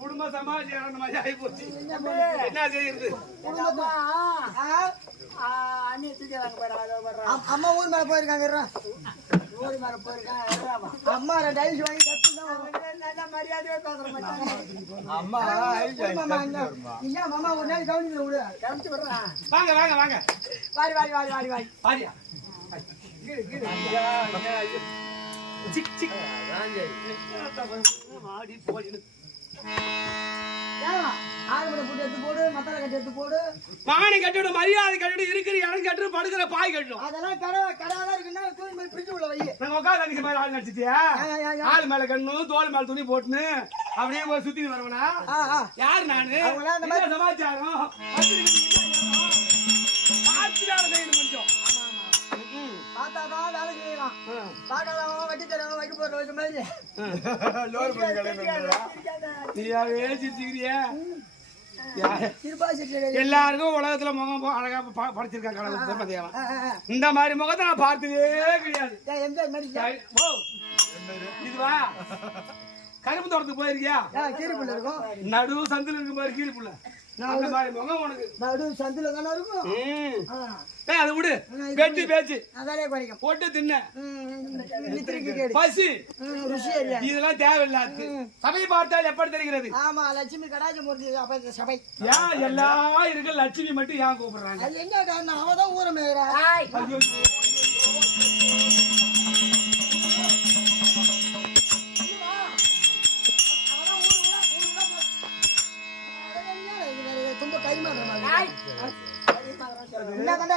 குடும்ப சமாச்சாரம் மாதிரி ஆகி போச்சு. என்ன செய்யுது? அம்மா ஊர் மேல போயிருக்காங்க. ஊர் மேல போயிருக்காங்க. அம்மா 2 ஐஸ் வாங்கி நல்ல மரியாதையா பேசுறேன். அம்மா இல்ல மாமா ஒரு நாள் கவனிச்சு விடு. கவனிச்சு விடுறேன். வாங்க வாங்க வாங்க. வாரி வாரி வாரி வாரி வாரி. வாரியா. Sick sick. ஆடி போயிடு. மகனை கட்டிவிட மரியாதை கட்டிவிட இருக்கிற இடம் கட்டு படுக்கிற பாய் கட்டணும். அதெல்லாம் கடை இருக்குன்னா தூண் மேல பிரிச்சு உள்ள வை. நாங்க உட்காந்து மாதிரி ஆள் நடிச்சிட்டியா? ஆள் மேல கண்ணு தோல் மேல துணி போட்டுன்னு அப்படியே போய் சுத்தி வரவனா? யாரு நானு? சமாச்சாரம் கொஞ்சம் பார்த்தாதான் வேலை செய்யலாம். பார்க்காதவங்க வட்டி தருவாங்க வைக்க போற வச்ச மாதிரி. எல்லாருக்கும் உலகத்துல முகம் அழகா படைச்சிருக்காங்க. இந்த மாதிரி முகத்தை நான் பார்த்ததே கிடையாது. இதுவா கரும்பு தோட்டத்துக்கு போயிருக்கியா? கீரிப்புள்ள இருக்கும். நடு சந்தில இருக்கு பாரு கீரிப்புள்ள. அந்த மாதிரி முகம் உனக்கு நடு சந்தில தானே இருக்கும். அதை விடு. வெட்டி பேச்சு அதாலே குறைக்கும். போட்டு தின்ன பசி இதெல்லாம் தேவையில்லாது. சபையை பார்த்தால் எப்படி தெரிகிறது? ஆமா லட்சுமி கடாஜம் போறது சபை. ஏன் எல்லாம் இருக்கு லட்சுமி மட்டும் ஏன் கூப்பிடுறாங்க? அது என்ன காரணம்? அவதான் ஊர மேயறா.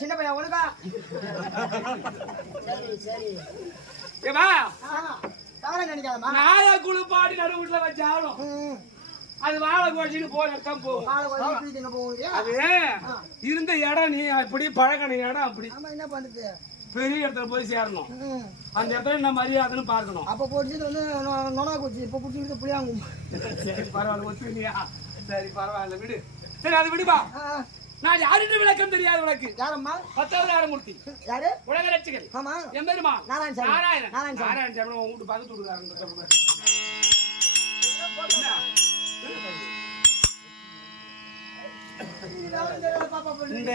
சின்ன பையன் உனக்கா? சரி சரி நாய குளிப்பாடி நடு வீட்டுல வச்சாலும் அது வாழை கோச்சின்னு போறதான் போகும். அது இருந்த இடம் நீ அப்படி பழகின இடம் அப்படி. என்ன பண்ணுது? பெரிய இடத்துல போய் சேரணும். அந்த இடத்துல என்ன மரியாதைன்னு பார்க்கணும். அப்ப போட்டு வந்து நொனா குச்சி இப்ப குடிச்சு புளியாங்க. சரி பரவாயில்ல ஒத்துக்கியா? சரி பரவாயில்ல விடு. சரி அது விடுப்பா. நான் யாருன்னு விளக்கம் தெரியாது உனக்கு. யாரம்மா? பத்தாவதாரமூர்த்தி. யாரு? உலக ரட்சகர். ஆமா. எம்பெருமா நாராயணன். நாராயணன் சாமி உன் வீட்டு பக்கத்து வீட்டுக்காரங்க. இந்த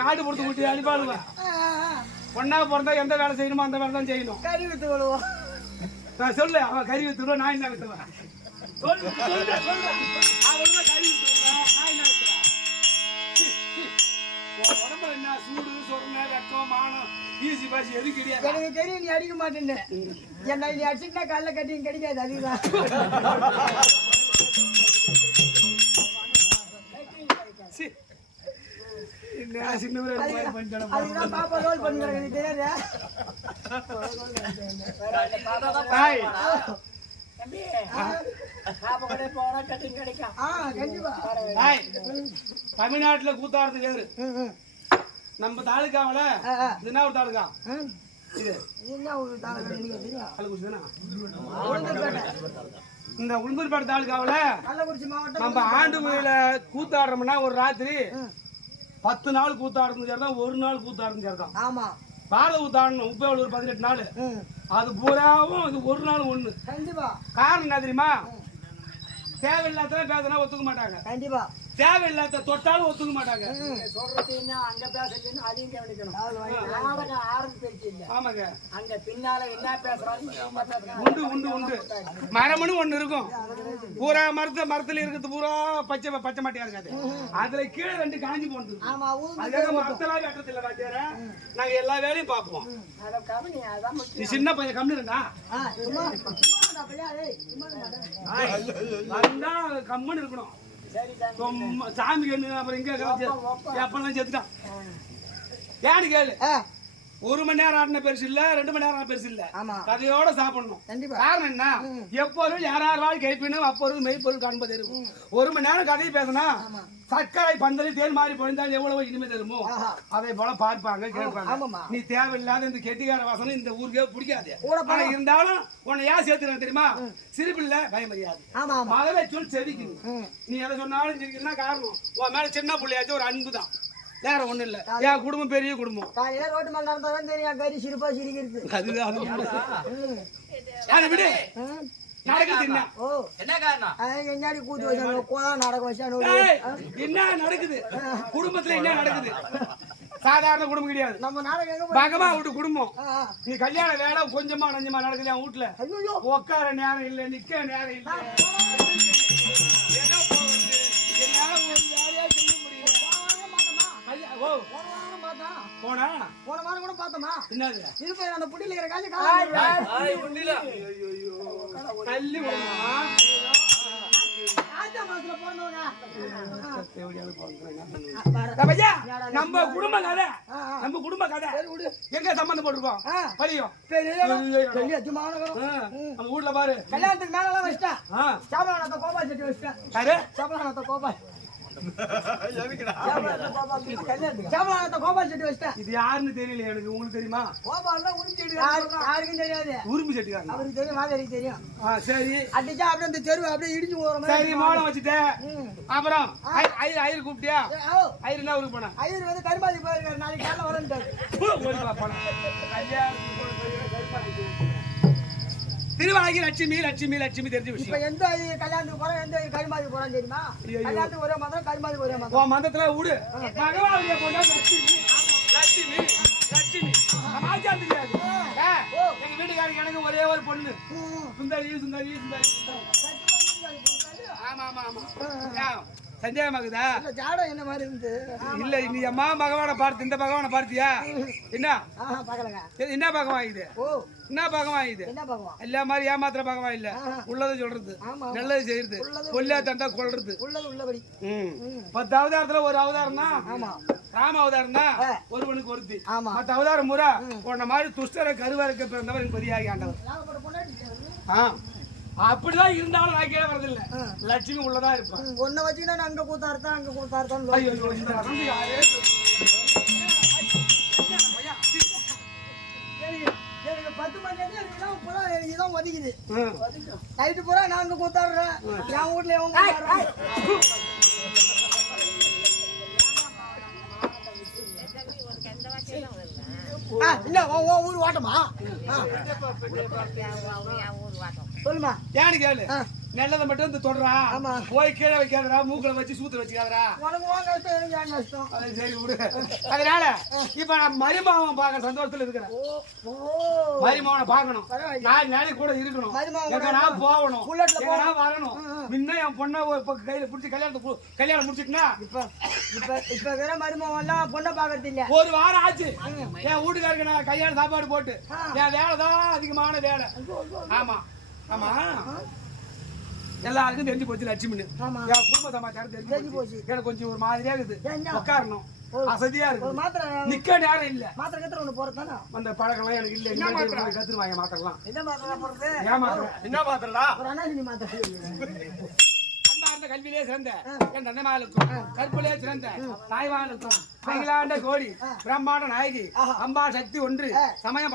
காடு கொடுத்து விட்டு அனுப்பாளுவ. பொண்ணா பிறந்தா எந்த வேலை செய்யணுமோ அந்த வேலை தான் செய்யணும். கறி வித்து விடுவோம். நான் சொல்லு அவன் கறி வித்துருவோம் நான் என்ன வித்துவேன்? சொல்லு அவன் கறி வித்துருவேன் நான் என்ன வித்துவேன்? உடம்புல என்ன சூடு சொரணை வெக்கம் மானம் ஈசி பாசி எது கிடையாது. எனக்கு தெரியும் நீ அடிக்க மாட்டேன்னு. என்ன நீ அடிச்சுட்டா காலைல கட்டியும் கிடைக்காது. அதுதான் அதுதான் பாப்பா ரோல் பண்ணுறாங்க. நீ தெரியாது? தமிழ்நாட்டுல கூத்தாடுறது வேறு. நம்ம தாலுக்காவில என்ன ஒரு தாலுக்கா இது? இந்த உளுந்தூர்பேட்டை தாலுக்காவில நம்ம ஆண்டு கோயில கூத்தாடுறோம்னா ஒரு ராத்திரி 10 நாள் கூத்தாடுறது சரிதான், ஒரு நாள் கூத்தாடுறது சரிதான். ஆமா பாத ஊத்தாடணும் 30 18 நாள். அது பூராவும் அது ஒரு நாள் ஒண்ணு. கண்டிப்பா. காரணம் என்ன தெரியுமா? தேவையில்லாத பேசினா ஒத்துக்க மாட்டாங்க. கண்டிப்பா. தேவையில்லாத தொட்டாலும் ஒத்துக்க மாட்டாங்க. சொல்றது என்ன அங்க பேசுறதுன்னு அதையும் கவனிக்கணும். நாடகம் ஆரம்பிச்சு இல்ல. ஆமாங்க. அங்க பின்னால என்ன பேசுறாங்க உண்டு உண்டு உண்டு. மரம்னு ஒண்ணு இருக்கும். பூரா மரத்துல இருக்கிறது பூரா பச்சை பச்சை மாட்டியா இருக்காது. அதுல கீழே 2 காஞ்சி போனது. ஆமா அதுக்கு மரத்தெல்லாம் வெட்டறது இல்ல பாத்தியார. நாங்க எல்லா வேலையும் பாப்போம். அத கவனி அதான் முக்கியம். நீ சின்ன பையன் கம்மி இருந்தா சும்மா சும்மா பையா ஏய் சும்மா வந்தா கம்மன் இருக்கணும். சாமி கண்ணு அப்புறம் இங்க எப்பெல்லாம் செத்துட்டான். ஏன்னு கேளு. 1 மணி நேரம் ஆடின பெருசு இல்ல, 2 மணி நேரம் பெருசு இல்ல. கதையோட சாப்பிடணும். காரணம் என்ன? எப்போதும் யாரார் வாழ் கைப்பினும் அப்பொருள் மெய்ப்பொருள் காண்பது இருக்கும். 1 மணி நேரம் கதையை பேசினா சர்க்கரை பந்தலி தேன் மாறி பொழிந்தால் எவ்வளவு இனிமே தருமோ அதை போல பார்ப்பாங்க கேட்பாங்க. நீ தேவையில்லாத இந்த கெட்டிக்கார வாசனை இந்த ஊருக்கே பிடிக்காது. ஆனா இருந்தாலும் உன்னை ஏன் சேர்த்துறாங்க தெரியுமா? சிரிப்பில்ல பயமரியாது. மகளை சொல் செவிக்குது. நீ எதை சொன்னாலும் சிரிக்கிறதுனா காரணம் உன் மேல சின்ன பிள்ளையாச்சும் ஒரு அன்பு தான், வேற ஒண்ணு இல்ல. என் குடும்பம் பெரிய குடும்பம். காலையில ரோட்டு மேல நடந்தாதான் தெரியும் கறி சிரிப்பா சிரிக்கிறது. அதுதான் அதை விடு. நடக்குது என்ன? என்ன காரணம்? என்னாடி கூட்டி வச்சாங்க கோலா நாடகம் வச்சானு என்ன நடக்குது குடும்பத்துல? என்ன நடக்குது? சாதாரண குடும்பம் கிடையாது. நம்ம நாடகம் எங்க பகமா வீட்டு குடும்பம். நீ கல்யாண வேலை கொஞ்சமா நஞ்சமா நடக்குது என் வீட்டுல. உட்கார நேரம் இல்ல, நிக்க நேரம் இல்ல. என்னால ஒரு வேலையா செய்ய முடியல. போனா போன வாரம் கூட பார்த்தோமா? என்னது இருப்ப அந்த புடியில இருக்கிற காசு தள்ளி நம்ம குடும்ப கதை, நம்ம குடும்ப கதை எங்க சம்பந்தம் போட்டிருக்கோம் பழியும் நம்ம வீட்டுல பாரு. கல்யாணத்துக்கு மேல எல்லாம் வச்சிட்டேன். சாபலானத்தை கோபால் செட்டி வச்சிட்டேன். சாபலானத்தை கோபால் கோபால் செட்டி வச்சிட்டேன். இது யாருன்னு தெரியல எனக்கு. உங்களுக்கு தெரியுமா? கோபால் தான் யாருக்கும் தெரியாது. உரிமை செட்டிக்காரன் அவருக்கு தெரியும், மாதேரிக்கு தெரியும். சரி அடிச்சா அப்படியே அந்த தெருவு அப்படியே இடிஞ்சு போற மாதிரி. சரி மோளம் வச்சுட்டேன். அப்புறம் ஐயர் கூப்பிட்டியா? ஐயர் என்ன ஊருக்கு போனா? ஐயர் வந்து கருமாதி போயிருக்காரு. நாளைக்கு காலைல வரேன்ட்டாரு. திருவாகி லட்சுமி லட்சுமி லட்சுமி தெரிஞ்ச இப்ப விஷயம். எந்த கல்யாணத்துக்கு போறோம், எந்த கருமாதி போறான்னு தெரியுமா? கல்யாணத்துக்கு ஒரே மதம், கருமாதிக்கு ஒரே மதம். உன் மந்தத்துல விடு. பகவானிய போட்டா லட்சுமி லட்சுமி லட்சுமி சமாச்சாரம் தெரியாது. எங்க வீட்டுக்காரங்க எனக்கு ஒரே ஒரு பொண்ணு சுந்தரி சுந்தரி சுந்தரி. ஆமா ஆமா ஆமா. சந்தேகமாக்குதா? ஜாடம் என்ன மாதிரி இருந்து இல்ல நீ அம்மா பகவானை பார்த்து இந்த பகவானை பார்த்தியா? என்ன பாக்கலங்க. என்ன பகவான் இது? என்ன பகவான் இது? என்ன பகவான்? எல்லா மாதிரி ஏமாத்திர பகவான் இல்ல. உள்ளதை சொல்றது, நல்லது செய்யறது, கொல்ல தண்டா கொள்றது. உள்ளது உள்ளபடி. 10 அவதாரத்துல ஒரு அவதாரம் தான். ஆமா. ராம அவதாரம் தான் ஒருவனுக்கு ஒருத்தி. ஆமா. மத்த அவதாரம் முறை உன்ன மாதிரி துஷ்டரை கருவறைக்கு பிறந்தவர் பதியாகி ஆண்டவர். அப்படிதான் இருந்தாலும் நான் கேட்க வரதில்லை. லட்சுமி உள்ளதா இருப்பான். ஒன்ன வச்சுக்கினா அங்க கூத்தார்த்தான் அங்க கூத்தார்த்தான். எனக்கு 10 மணி நேரம் பூரா இதான் ஒதுக்குது. நைட்டு பூரா நான் அங்க கூத்தாடுறேன். என் வீட்டுல இல்ல ஊர் ஓட்டமா சொல்லுமா? ஏன்னு கேளு. நல்லதை மட்டும் வந்து தொடரா. போய் கீழே வைக்காதரா, மூக்களை வச்சு சூத்துல வச்சுக்காதரா. சரி விடு. அதனால இப்ப நான் மருமகன் பார்க்க சந்தோஷத்துல இருக்கிறேன். மருமகனை பார்க்கணும். 4 நாளைக்கு கூட இருக்கணும். எங்கன்னா போகணும், எங்கன்னா வரணும். முன்ன என் பொண்ணை கையில பிடிச்சி கல்யாணம் முடிச்சுட்டுனா இப்ப வேற மருமகன் எல்லாம் பொண்ணை பாக்குறது இல்ல. ஒரு வாரம் ஆச்சு என் வீட்டுக்காருக்கு நான் கல்யாணம் சாப்பாடு போட்டு. என் வேலைதான் அதிகமான வேலை. ஆமா ஆமா. எல்லாருக்கும் தெரிஞ்சு போச்சு லட்சுமின்னு. என் குடும்ப சமாச்சாரம் தெரிஞ்சு போச்சு. எனக்கு கொஞ்சம் ஒரு மாதிரியா இருக்குது. உட்காரணும், அசதியா இருக்கு, நிக்க நேரம் இல்ல. மாத்திரை கத்துற ஒண்ணு போறதானே அந்த பழக்கம் எனக்கு இல்ல. கத்துருவாங்க மாத்திரலாம். என்ன மாத்திரை போறது? ஏன் மாத்திரை? என்ன மாத்திரடா? ஒரு அண்ணாசி மாத்திரை. அன்பார்ந்த கல்வியிலே சிறந்த என் தந்தைமார்களுக்கும், கற்புலே சிறந்த தாய்மார்களுக்கும், அகிலாண்ட கோடி பிரம்மாண்ட நாயகி அம்பா சக்தி ஒன்று சமயம்